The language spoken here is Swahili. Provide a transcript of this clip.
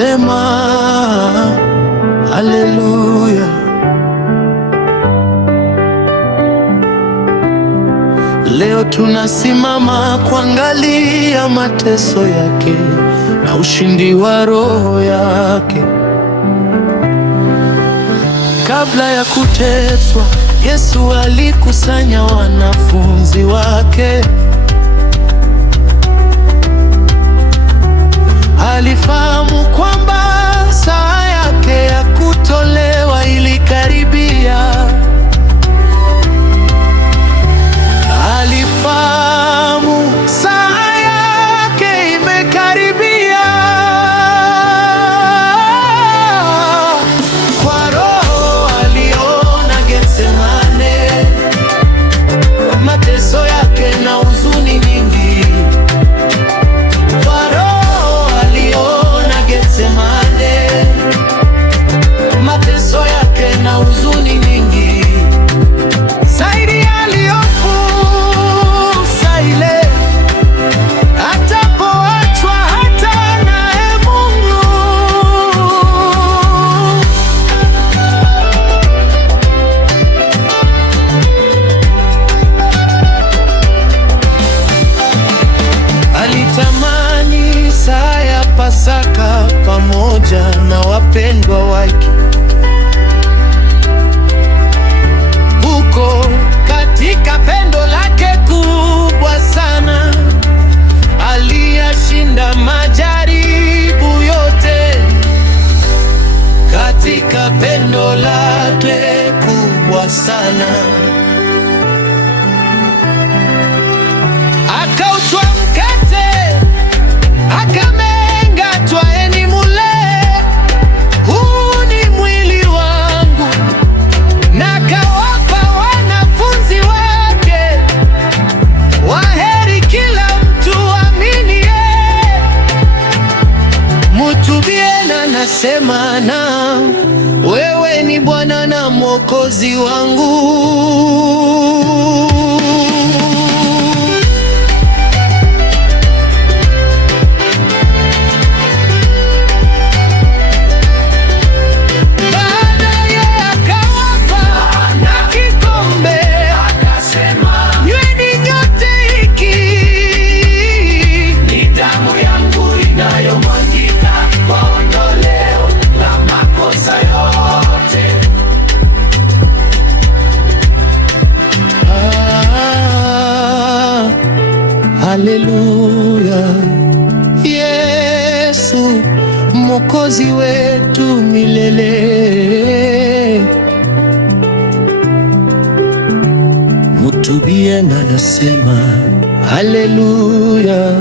tunasema haleluya. Leo tunasimama kuangalia mateso yake na ushindi wa Roho yake. Kabla ya kuteswa, Yesu alikusanya wanafunzi wake. Alifahamu kwamba saa yake ya kutolewa ilikaribia. Alifahamu saa yake imekaribia. Kwa Roho aliona Getsemane, mateso yake na huzuni nyingi. Kwa Roho aliona Getsemane, mateso yake na huzuni nyingi. Zaidi aliyofusa ile, atapoachwa hata naye Mungu. Alitamani saa ya Pasaka pamoja na wapendwa wake. Huko katika pendo lake kubwa sana, aliyashinda majaribu yote. Katika pendo lake kubwa sana, akautwa mkate, akamenga, twaeni mule, huu ni mwili wangu. Na akawapa wanafunzi wake, waheri kila mtu aminiye. Mutubie na nasema na wewe ni Bwana na Mwokozi wangu. Haleluya. Yesu Mwokozi wetu milele. Mutubie na nasema haleluya.